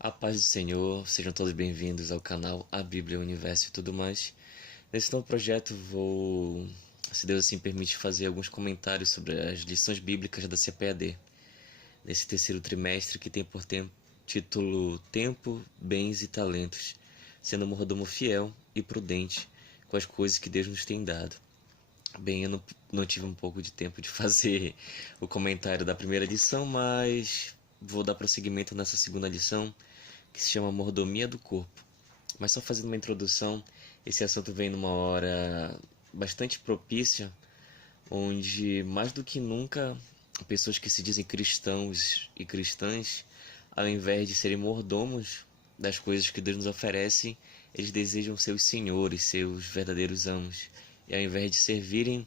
A paz do Senhor, sejam todos bem-vindos ao canal A Bíblia, o Universo e tudo mais. Nesse novo projeto vou, se Deus assim permite, fazer alguns comentários sobre as lições bíblicas da CPAD, nesse terceiro trimestre que tem por título Tempo, Bens e Talentos, sendo um mordomo fiel e prudente com as coisas que Deus nos tem dado. Bem, eu não tive um pouco de tempo de fazer o comentário da primeira lição, mas vou dar prosseguimento nessa segunda lição, que se chama Mordomia do Corpo. Mas só fazendo uma introdução, esse assunto vem numa hora bastante propícia, onde mais do que nunca pessoas que se dizem cristãos e cristãs, ao invés de serem mordomos das coisas que Deus nos oferece, eles desejam ser os senhores, seus verdadeiros amos. E ao invés de servirem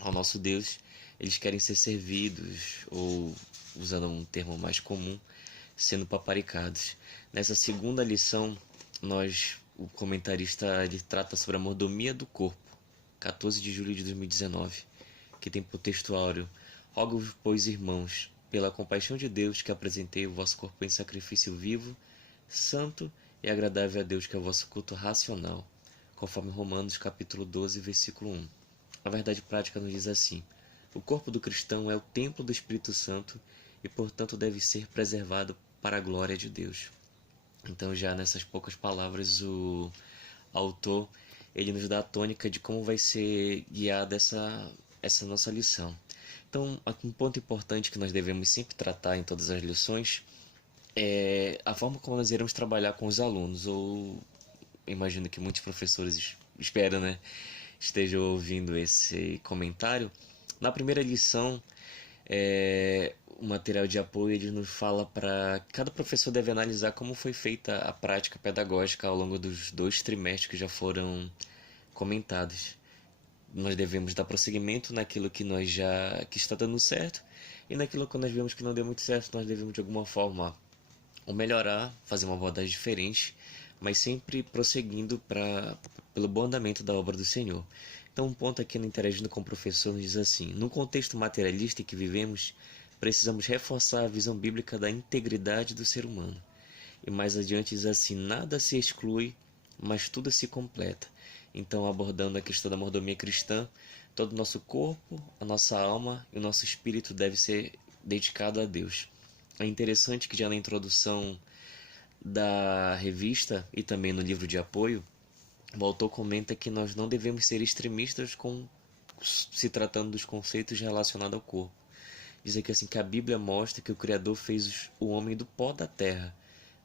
ao nosso Deus, eles querem ser servidos, ou, usando um termo mais comum, sendo paparicados. Nessa segunda lição, o comentarista ele trata sobre a mordomia do corpo, 14 de julho de 2019, que tem por textuário: Rogo-vos, pois, irmãos, pela compaixão de Deus, que apresentei o vosso corpo em sacrifício vivo, santo e agradável a Deus, que é o vosso culto racional, conforme Romanos capítulo 12, versículo 1. A verdade prática nos diz assim: o corpo do cristão é o templo do Espírito Santo e, portanto, deve ser preservado para a glória de Deus. Então, já nessas poucas palavras, o autor ele nos dá a tônica de como vai ser guiada essa nossa lição. Então, um ponto importante que nós devemos sempre tratar em todas as lições é a forma como nós iremos trabalhar com os alunos, ou imagino que muitos professores esperam, né, estejam ouvindo esse comentário. Na primeira lição, o material de apoio ele nos fala para cada professor deve analisar como foi feita a prática pedagógica ao longo dos 2 trimestres que já foram comentados. Nós devemos dar prosseguimento naquilo que está dando certo, e naquilo que nós vemos que não deu muito certo, nós devemos de alguma forma ou melhorar, fazer uma abordagem diferente, mas sempre prosseguindo pelo bom andamento da obra do Senhor. Então, um ponto aqui no Interagindo com o Professor nos diz assim: no contexto materialista em que vivemos, precisamos reforçar a visão bíblica da integridade do ser humano. E mais adiante diz assim: nada se exclui, mas tudo se completa. Então, abordando a questão da mordomia cristã, todo o nosso corpo, a nossa alma e o nosso espírito deve ser dedicado a Deus. É interessante que já na introdução da revista e também no livro de apoio, o autor comenta que nós não devemos ser extremistas se tratando dos conceitos relacionados ao corpo. Diz aqui assim que a Bíblia mostra que o Criador fez o homem do pó da terra,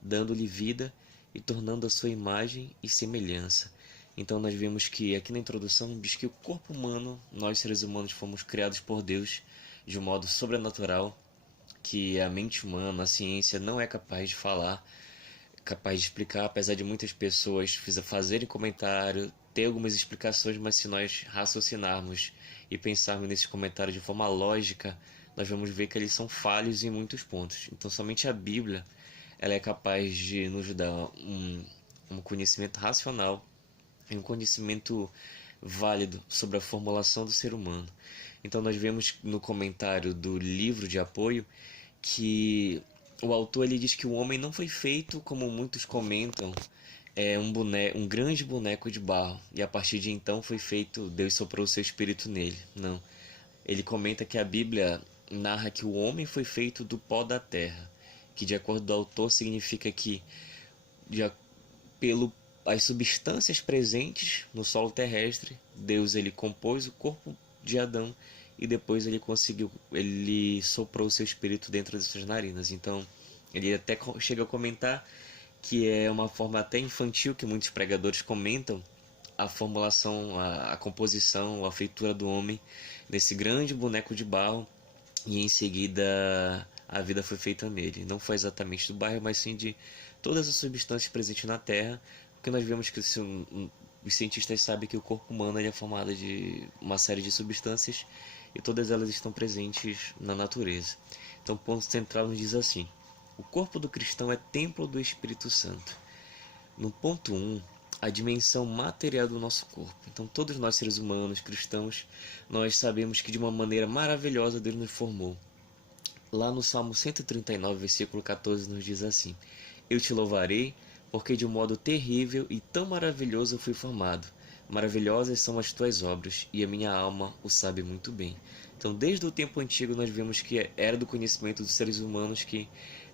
dando-lhe vida e tornando a sua imagem e semelhança. Então nós vemos que aqui na introdução diz que o corpo humano, nós seres humanos fomos criados por Deus de um modo sobrenatural, que a mente humana, a ciência não é capaz de falar, capaz de explicar, apesar de muitas pessoas fazerem comentário, ter algumas explicações, mas se nós raciocinarmos e pensarmos nesses comentários de forma lógica, nós vamos ver que eles são falhos em muitos pontos. Então somente a Bíblia ela é capaz de nos dar um conhecimento racional e um conhecimento válido sobre a formulação do ser humano. Então nós vemos no comentário do livro de apoio que o autor ele diz que o homem não foi feito, como muitos comentam, um grande boneco de barro, e a partir de então foi feito, Deus soprou o seu espírito nele. Não. Ele comenta que a Bíblia narra que o homem foi feito do pó da terra, que de acordo com o autor significa que já pelo as substâncias presentes no solo terrestre, Deus ele compôs o corpo de Adão e depois ele soprou o seu espírito dentro das suas narinas. Então, ele até chega a comentar que é uma forma até infantil que muitos pregadores comentam a formulação, a composição, a feitura do homem nesse grande boneco de barro, e em seguida a vida foi feita nele. Não foi exatamente do barro, mas sim de todas as substâncias presentes na Terra, porque nós vemos que os cientistas sabem que o corpo humano é formado de uma série de substâncias e todas elas estão presentes na natureza. Então o ponto central nos diz assim: o corpo do cristão é templo do Espírito Santo. No ponto 1, a dimensão material do nosso corpo. Então todos nós seres humanos, cristãos, nós sabemos que de uma maneira maravilhosa Deus nos formou. Lá no Salmo 139, versículo 14, nos diz assim: Eu te louvarei, porque de um modo terrível e tão maravilhoso eu fui formado. Maravilhosas são as tuas obras, e a minha alma o sabe muito bem. Então, desde o tempo antigo, nós vemos que era do conhecimento dos seres humanos que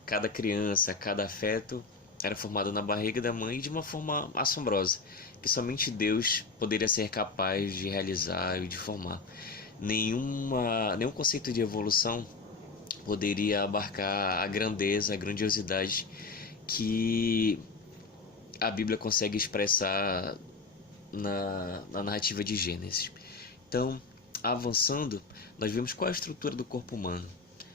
cada criança, cada afeto era formado na barriga da mãe de uma forma assombrosa, que somente Deus poderia ser capaz de realizar e de formar. Nenhum conceito de evolução poderia abarcar a grandeza, a grandiosidade que a Bíblia consegue expressar na narrativa de Gênesis. Então, avançando, nós vemos qual é a estrutura do corpo humano.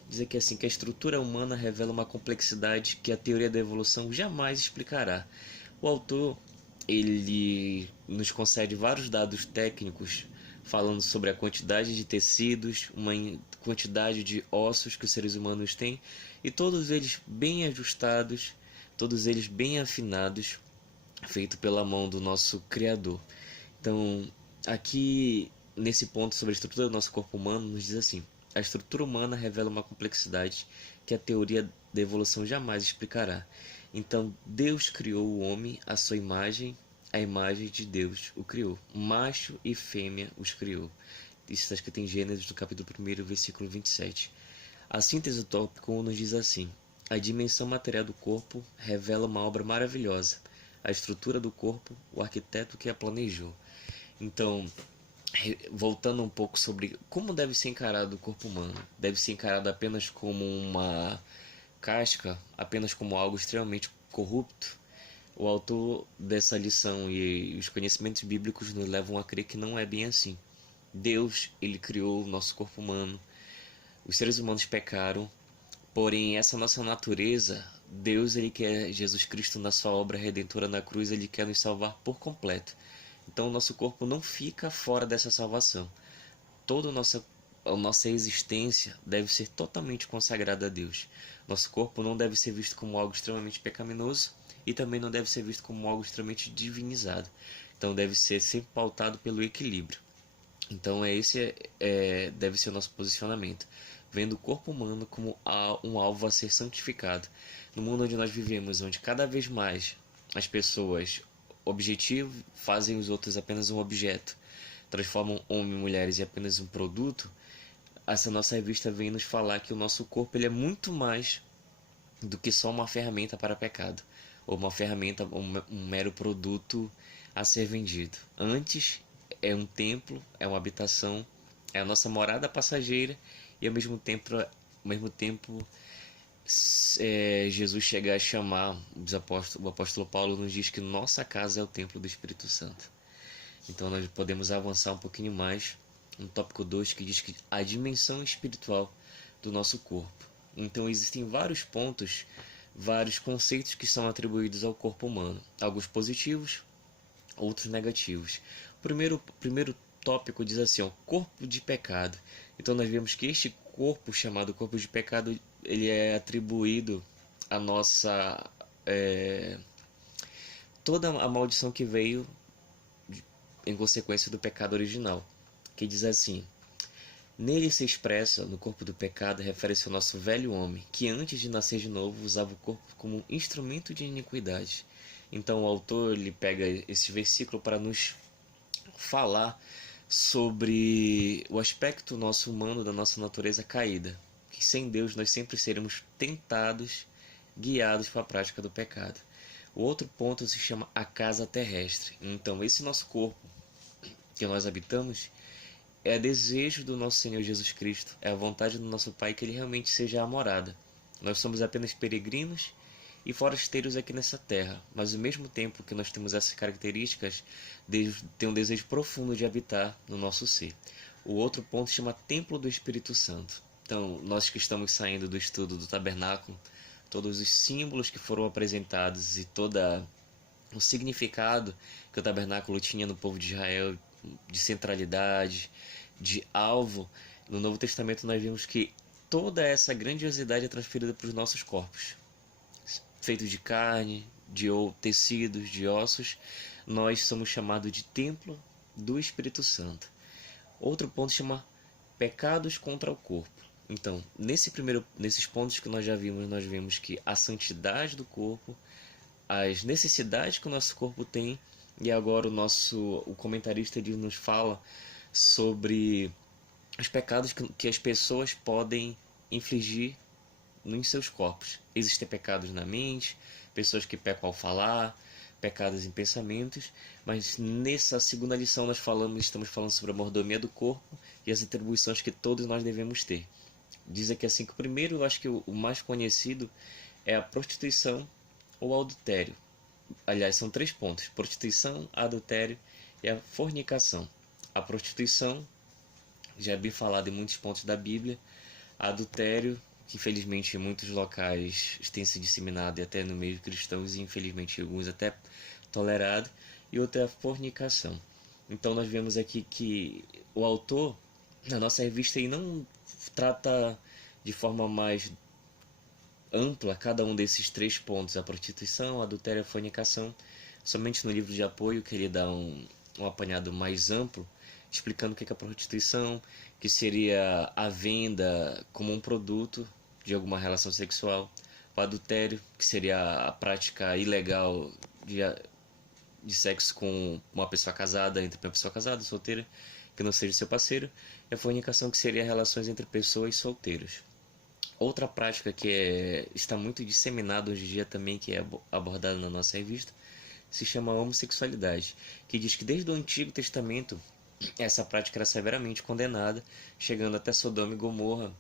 Diz aqui assim que a estrutura humana revela uma complexidade que a teoria da evolução jamais explicará. O autor ele nos concede vários dados técnicos falando sobre a quantidade de tecidos, uma quantidade de ossos que os seres humanos têm, e todos eles bem ajustados, todos eles bem afinados, feito pela mão do nosso Criador. Então, aqui nesse ponto sobre a estrutura do nosso corpo humano, nos diz assim: a estrutura humana revela uma complexidade que a teoria da evolução jamais explicará. Então, Deus criou o homem à sua imagem, a imagem de Deus o criou. Macho e fêmea os criou. Isso está escrito em Gênesis, no capítulo 1, versículo 27. A síntese do tópico 1 nos diz assim: a dimensão material do corpo revela uma obra maravilhosa. A estrutura do corpo, o arquiteto que a planejou. Então, voltando um pouco sobre como deve ser encarado o corpo humano. Deve ser encarado apenas como uma casca, apenas como algo extremamente corrupto. O autor dessa lição e os conhecimentos bíblicos nos levam a crer que não é bem assim. Deus, ele criou o nosso corpo humano. Os seres humanos pecaram, porém essa nossa natureza, Deus, ele quer Jesus Cristo na sua obra redentora na cruz, ele quer nos salvar por completo. Então o nosso corpo não fica fora dessa salvação. Toda a nossa existência deve ser totalmente consagrada a Deus. Nosso corpo não deve ser visto como algo extremamente pecaminoso e também não deve ser visto como algo extremamente divinizado. Então deve ser sempre pautado pelo equilíbrio. Então deve ser o nosso posicionamento, vendo o corpo humano como um alvo a ser santificado. No mundo onde nós vivemos, onde cada vez mais as pessoas fazem os outros apenas um objeto, transformam homens e mulheres em apenas um produto, essa nossa revista vem nos falar que o nosso corpo ele é muito mais do que só uma ferramenta para pecado, ou uma ferramenta, um mero produto a ser vendido. Antes, é um templo, é uma habitação, é a nossa morada passageira, e ao mesmo tempo Jesus chega a chamar o apóstolo Paulo nos diz que nossa casa é o templo do Espírito Santo. Então nós podemos avançar um pouquinho mais no tópico 2, que diz que a dimensão espiritual do nosso corpo. Então existem vários pontos, vários conceitos que são atribuídos ao corpo humano, alguns positivos, outros negativos. O primeiro tópico diz assim, ó, corpo de pecado. Então nós vemos que este corpo, chamado corpo de pecado, ele é atribuído a toda a maldição que veio em consequência do pecado original, que diz assim: nele se expressa, no corpo do pecado, refere-se ao nosso velho homem, que antes de nascer de novo usava o corpo como um instrumento de iniquidade. Então o autor ele pega esse versículo para nos falar sobre o aspecto nosso humano da nossa natureza caída, que sem Deus nós sempre seremos tentados, guiados para a prática do pecado. O outro ponto se chama a casa terrestre. Então esse nosso corpo que nós habitamos é desejo do nosso Senhor Jesus Cristo, é a vontade do nosso Pai que Ele realmente seja a morada. Nós somos apenas peregrinos e forasteiros aqui nessa terra, mas ao mesmo tempo que nós temos essas características, Deus tem um desejo profundo de habitar no nosso ser. O outro ponto se chama Templo do Espírito Santo. Então, nós que estamos saindo do estudo do tabernáculo, todos os símbolos que foram apresentados e todo o significado que o tabernáculo tinha no povo de Israel, de centralidade, de alvo, no Novo Testamento nós vimos que toda essa grandiosidade é transferida para os nossos corpos. Feitos de carne, de tecidos, de ossos, nós somos chamados de templo do Espírito Santo. Outro ponto chama pecados contra o corpo. Então, nesses pontos que nós já vimos, nós vemos que a santidade do corpo, as necessidades que o nosso corpo tem, e agora o comentarista ele nos fala sobre os pecados que as pessoas podem infligir em seus corpos. Existem pecados na mente, pessoas que pecam ao falar, pecados em pensamentos, mas nessa segunda lição estamos falando sobre a mordomia do corpo e as atribuições que todos nós devemos ter. Diz aqui assim que o primeiro, eu acho que o mais conhecido é a prostituição ou adultério. Aliás, são 3 pontos: prostituição, adultério e a fornicação. A prostituição já é bem falado em muitos pontos da Bíblia. Adultério, que infelizmente em muitos locais tem se disseminado e até no meio cristãos, e infelizmente alguns até tolerado, e outra é a fornicação. Então nós vemos aqui que o autor, na nossa revista, aí não trata de forma mais ampla cada um desses 3 pontos: a prostituição, a adultério e a fornicação. Somente no livro de apoio que ele dá um apanhado mais amplo, explicando o que é a prostituição, que seria a venda como um produto de alguma relação sexual; o adultério, que seria a prática ilegal de sexo com uma pessoa casada, entre uma pessoa casada e solteira, que não seja seu parceiro; e a fornicação, que seria relações entre pessoas solteiras. Outra prática que está muito disseminada hoje em dia também, que é abordada na nossa revista, se chama homossexualidade, que diz que desde o Antigo Testamento essa prática era severamente condenada, chegando até Sodoma e Gomorra.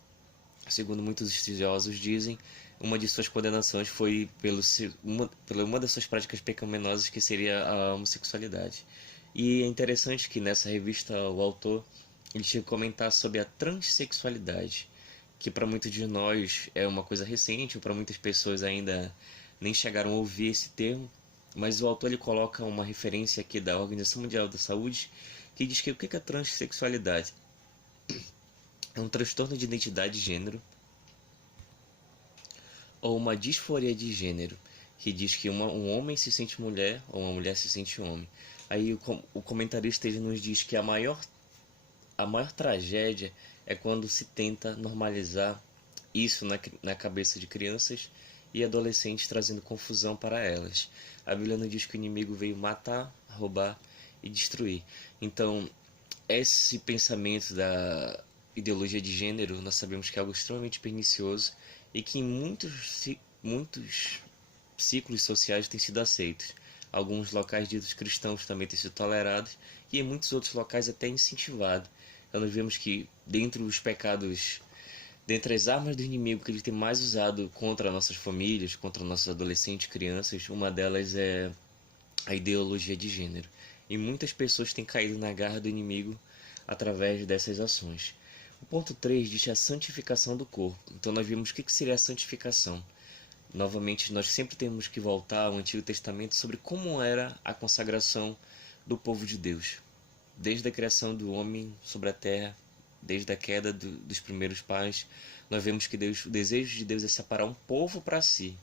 Segundo muitos estudiosos dizem, uma de suas condenações foi pela uma das suas práticas pecaminosas, que seria a homossexualidade. E é interessante que nessa revista o autor ele tinha que comentar sobre a transexualidade, que para muitos de nós é uma coisa recente, ou para muitas pessoas ainda nem chegaram a ouvir esse termo, mas o autor ele coloca uma referência aqui da Organização Mundial da Saúde, que diz que o que é a transexualidade? É um transtorno de identidade de gênero ou uma disforia de gênero, que diz que um homem se sente mulher ou uma mulher se sente homem. Aí o comentarista ele nos diz que a maior tragédia é quando se tenta normalizar isso na cabeça de crianças e adolescentes, trazendo confusão para elas. A Bíblia nos diz que o inimigo veio matar, roubar e destruir. Então, esse pensamento da ideologia de gênero, nós sabemos que é algo extremamente pernicioso e que em muitos ciclos sociais tem sido aceitos. Alguns locais ditos cristãos também têm sido tolerados e em muitos outros locais até incentivado. Então nós vemos que dentre os pecados, dentre as armas do inimigo que ele tem mais usado contra nossas famílias, contra nossos adolescentes, crianças, uma delas é a ideologia de gênero. E muitas pessoas têm caído na garra do inimigo através dessas ações. O ponto 3 diz a santificação do corpo. Então nós vimos o que seria a santificação. Novamente, nós sempre temos que voltar ao Antigo Testamento sobre como era a consagração do povo de Deus. Desde a criação do homem sobre a terra, desde a queda dos primeiros pais, nós vemos que o desejo de Deus é separar um povo para si.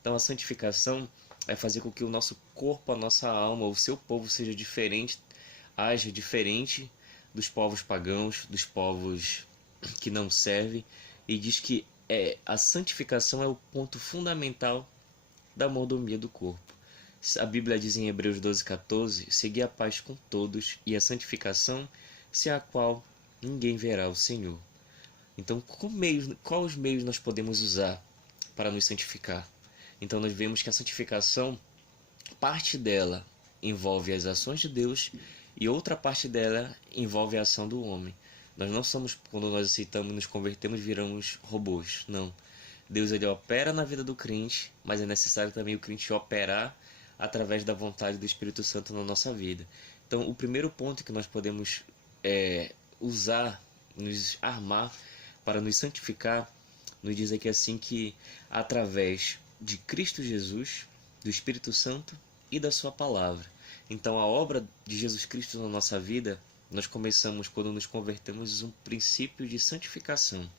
Então a santificação é fazer com que o nosso corpo, a nossa alma, o seu povo seja diferente, haja diferente dos povos pagãos, dos povos que não servem, e diz que a santificação é o ponto fundamental da mordomia do corpo. A Bíblia diz em Hebreus 12:14, segui a paz com todos e a santificação, sem a qual ninguém verá o Senhor. Então, quais os meios nós podemos usar para nos santificar? Então nós vemos que a santificação, parte dela envolve as ações de Deus e outra parte dela envolve a ação do homem. Nós não somos, quando nós aceitamos e nos convertemos, viramos robôs. Não. Deus ele opera na vida do crente, mas é necessário também o crente operar através da vontade do Espírito Santo na nossa vida. Então, o primeiro ponto que nós podemos usar, nos armar para nos santificar, nos diz aqui assim que através de Cristo Jesus, do Espírito Santo e da sua palavra. Então a obra de Jesus Cristo na nossa vida, nós começamos quando nos convertemos um princípio de santificação.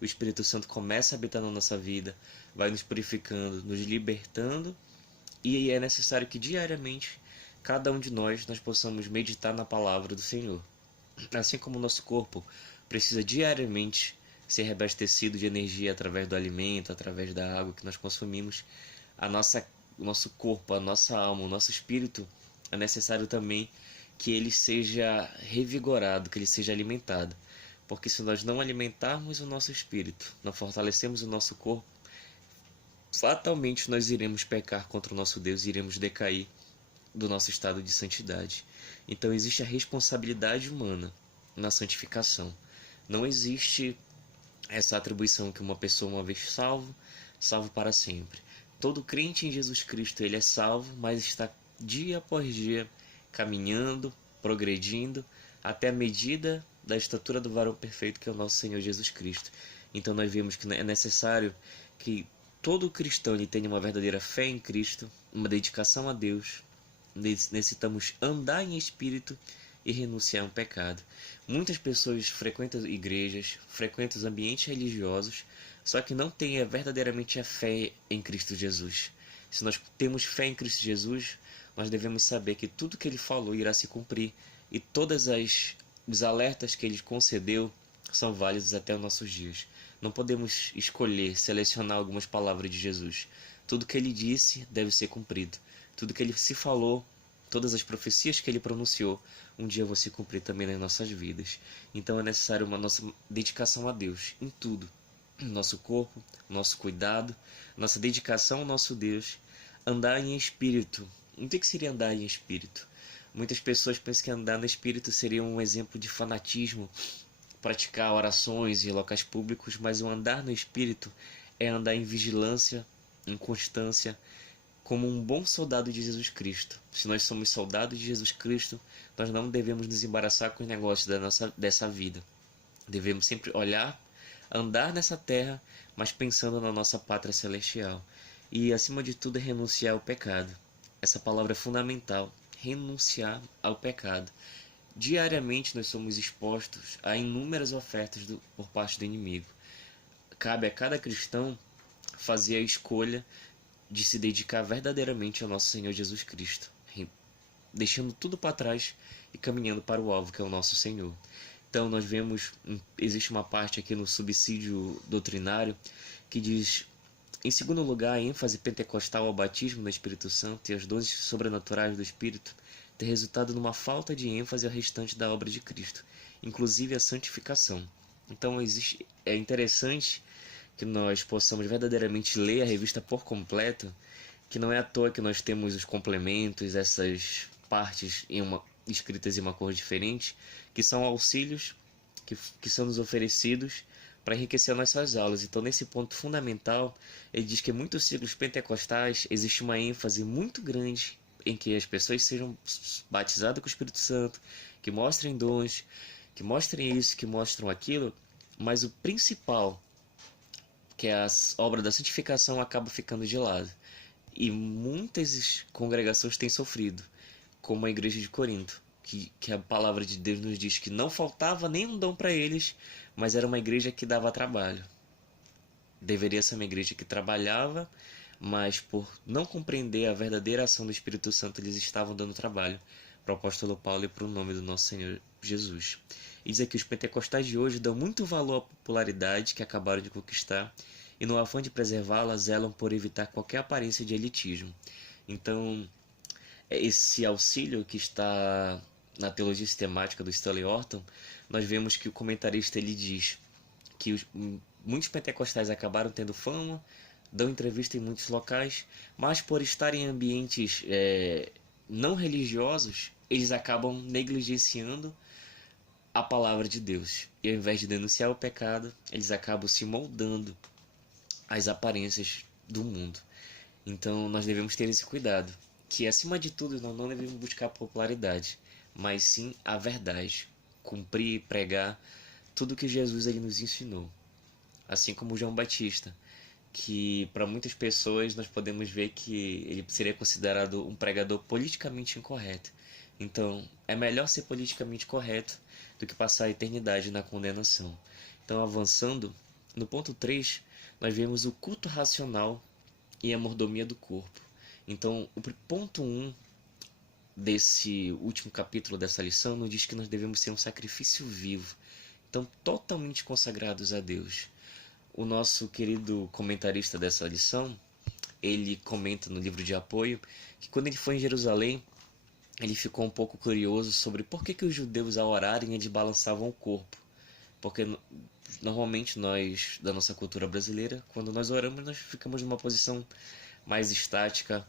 O Espírito Santo começa a habitar na nossa vida, vai nos purificando, nos libertando, e é necessário que diariamente cada um de nós possamos meditar na palavra do Senhor. Assim como o nosso corpo precisa diariamente ser reabastecido de energia através do alimento, através da água que nós consumimos, o nosso corpo, a nossa alma, o nosso espírito, é necessário também que ele seja revigorado, que ele seja alimentado. Porque se nós não alimentarmos o nosso espírito, não fortalecemos o nosso corpo, fatalmente nós iremos pecar contra o nosso Deus e iremos decair do nosso estado de santidade. Então existe a responsabilidade humana na santificação. Não existe essa atribuição que uma pessoa uma vez salvo, salvo para sempre. Todo crente em Jesus Cristo, ele é salvo, mas está dia após dia caminhando, progredindo, até a medida da estatura do varão perfeito que é o nosso Senhor Jesus Cristo. Então nós vemos que é necessário que todo cristão ele tenha uma verdadeira fé em Cristo, uma dedicação a Deus. Necessitamos andar em espírito e renunciar ao pecado. Muitas pessoas frequentam igrejas, frequentam os ambientes religiosos, só que não têm verdadeiramente a fé em Cristo Jesus. Se nós temos fé em Cristo Jesus, nós devemos saber que tudo que ele falou irá se cumprir e todos os alertas que ele concedeu são válidos até os nossos dias. Não podemos escolher, selecionar algumas palavras de Jesus. Tudo que ele disse deve ser cumprido. Tudo que ele se falou, todas as profecias que ele pronunciou, um dia vão se cumprir também nas nossas vidas. Então é necessário uma nossa dedicação a Deus em tudo. Nosso corpo, nosso cuidado, nossa dedicação ao nosso Deus, andar em espírito. O que seria andar em espírito? Muitas pessoas pensam que andar no espírito seria um exemplo de fanatismo, praticar orações em locais públicos, mas o andar no espírito é andar em vigilância, em constância, como um bom soldado de Jesus Cristo. Se nós somos soldados de Jesus Cristo, nós não devemos nos embaraçar com os negócios dessa vida. Devemos sempre olhar, andar nessa terra, mas pensando na nossa pátria celestial. E, acima de tudo, renunciar ao pecado. Essa palavra é fundamental, renunciar ao pecado. Diariamente nós somos expostos a inúmeras ofertas por parte do inimigo. Cabe a cada cristão fazer a escolha de se dedicar verdadeiramente ao nosso Senhor Jesus Cristo, deixando tudo para trás e caminhando para o alvo que é o nosso Senhor. Então nós vemos, existe uma parte aqui no subsídio doutrinário que diz, em segundo lugar, a ênfase pentecostal ao batismo no Espírito Santo e aos dons sobrenaturais do Espírito tem resultado numa falta de ênfase ao restante da obra de Cristo, inclusive a santificação. Então é interessante que nós possamos verdadeiramente ler a revista por completo, que não é à toa que nós temos os complementos, essas partes escritas em uma cor diferente, que são auxílios que são nos oferecidos para enriquecer nossas aulas. Então, nesse ponto fundamental, ele diz que em muitos ciclos pentecostais existe uma ênfase muito grande em que as pessoas sejam batizadas com o Espírito Santo, que mostrem dons, que mostrem isso, que mostram aquilo, mas o principal, que é a obra da santificação, acaba ficando de lado. E muitas congregações têm sofrido, como a igreja de Corinto, que a palavra de Deus nos diz que não faltava nenhum dom para eles, mas era uma igreja que dava trabalho. Deveria ser uma igreja que trabalhava, mas por não compreender a verdadeira ação do Espírito Santo, eles estavam dando trabalho para o apóstolo Paulo e para o nome do nosso Senhor Jesus. E diz aqui, os pentecostais de hoje dão muito valor à popularidade que acabaram de conquistar e no afã de preservá-la, zelam por evitar qualquer aparência de elitismo. Então, esse auxílio que está na teologia sistemática do Stanley Orton, nós vemos que o comentarista ele diz que muitos pentecostais acabaram tendo fama, dão entrevista em muitos locais, mas por estarem em ambientes não religiosos, eles acabam negligenciando a palavra de Deus. E ao invés de denunciar o pecado, eles acabam se moldando às aparências do mundo. Então nós devemos ter esse cuidado, que acima de tudo nós não devemos buscar popularidade, mas sim a verdade, cumprir e pregar tudo que Jesus ele nos ensinou. Assim como João Batista, que para muitas pessoas nós podemos ver que ele seria considerado um pregador politicamente incorreto. Então, é melhor ser politicamente correto do que passar a eternidade na condenação. Então, avançando, no ponto 3, nós vemos o culto racional e a mordomia do corpo. Então, o ponto 1 desse último capítulo dessa lição nos diz que nós devemos ser um sacrifício vivo, estão totalmente consagrados a Deus. O nosso querido comentarista dessa lição, ele comenta no livro de apoio que quando ele foi em Jerusalém, ele ficou um pouco curioso sobre por que os judeus, ao orarem, eles balançavam o corpo. Porque normalmente nós, da nossa cultura brasileira, quando nós oramos, nós ficamos numa posição mais estática,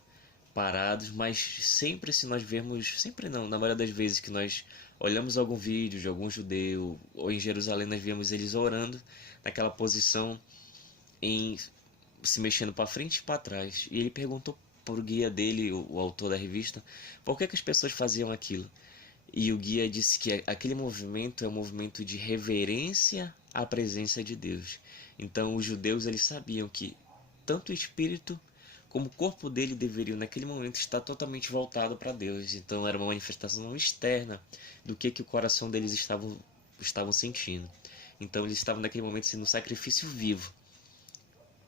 parados, mas sempre se nós vermos, sempre não, na maioria das vezes que nós olhamos algum vídeo de algum judeu, ou em Jerusalém nós vemos eles orando naquela posição, em se mexendo para frente e para trás. E ele perguntou para o guia dele, o autor da revista, por que as pessoas faziam aquilo. E o guia disse que aquele movimento é um movimento de reverência à presença de Deus. Então os judeus eles sabiam que tanto o espírito como o corpo dele deveriam naquele momento estar totalmente voltado para Deus. Então era uma manifestação externa do que o coração deles estavam sentindo. Então eles estavam naquele momento sendo um sacrifício vivo.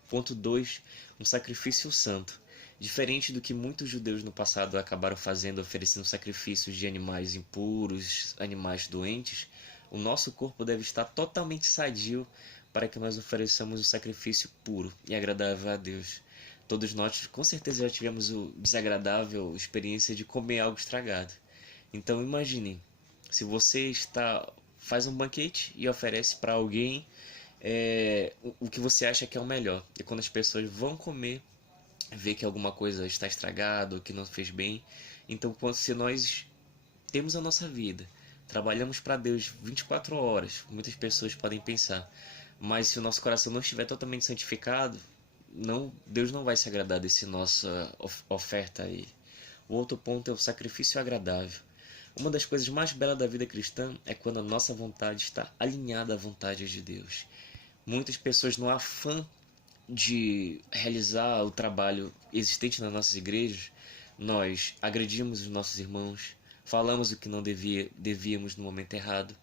Ponto 2, um sacrifício santo. Diferente do que muitos judeus no passado acabaram fazendo, oferecendo sacrifícios de animais impuros, animais doentes, o nosso corpo deve estar totalmente sadio para que nós ofereçamos um sacrifício puro e agradável a Deus. Todos nós com certeza já tivemos a desagradável experiência de comer algo estragado. Então imagine, se você faz um banquete e oferece para alguém o que você acha que é o melhor. E quando as pessoas vão comer, vê que alguma coisa está estragada ou que não fez bem. Então, se nós temos a nossa vida, trabalhamos para Deus 24 horas, muitas pessoas podem pensar, mas se o nosso coração não estiver totalmente santificado, Deus não vai se agradar dessa nossa oferta a Ele. O outro ponto é o sacrifício agradável. Uma das coisas mais belas da vida cristã é quando a nossa vontade está alinhada à vontade de Deus. Muitas pessoas, no afã de realizar o trabalho existente nas nossas igrejas, nós agredimos os nossos irmãos, falamos o que não devíamos no momento errado,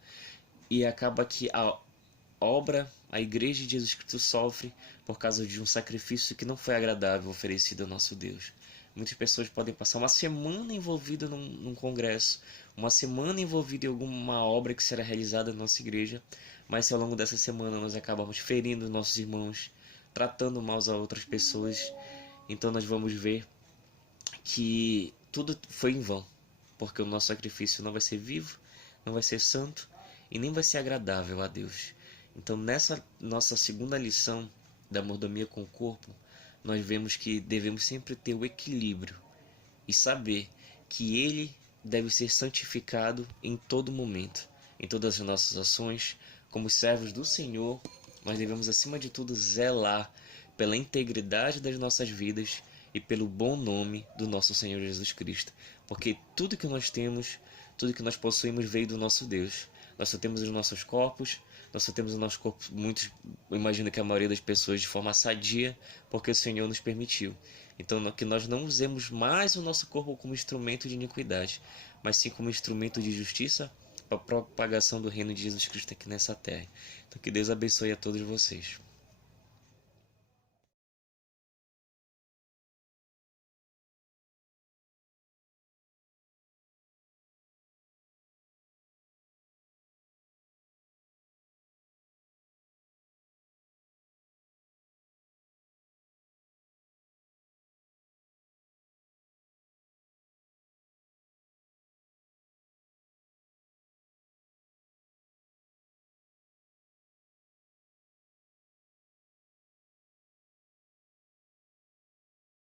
e acaba que a igreja de Jesus Cristo sofre por causa de um sacrifício que não foi agradável oferecido ao nosso Deus. Muitas pessoas podem passar uma semana envolvida num congresso, uma semana envolvida em alguma obra que será realizada na nossa igreja, mas se ao longo dessa semana nós acabamos ferindo nossos irmãos, tratando mal a outras pessoas, então nós vamos ver que tudo foi em vão, porque o nosso sacrifício não vai ser vivo, não vai ser santo e nem vai ser agradável a Deus. Então nessa nossa segunda lição da mordomia com o corpo, nós vemos que devemos sempre ter o equilíbrio e saber que ele deve ser santificado em todo momento, em todas as nossas ações. Como servos do Senhor, nós devemos acima de tudo zelar pela integridade das nossas vidas e pelo bom nome do nosso Senhor Jesus Cristo, porque tudo que nós temos, tudo que nós possuímos veio do nosso Deus. Nós só temos os nossos corpos, nós só temos o nosso corpo, muitos, imagino que a maioria das pessoas de forma sadia, porque o Senhor nos permitiu. Então que nós não usemos mais o nosso corpo como instrumento de iniquidade, mas sim como instrumento de justiça para a propagação do reino de Jesus Cristo aqui nessa terra. Então que Deus abençoe a todos vocês.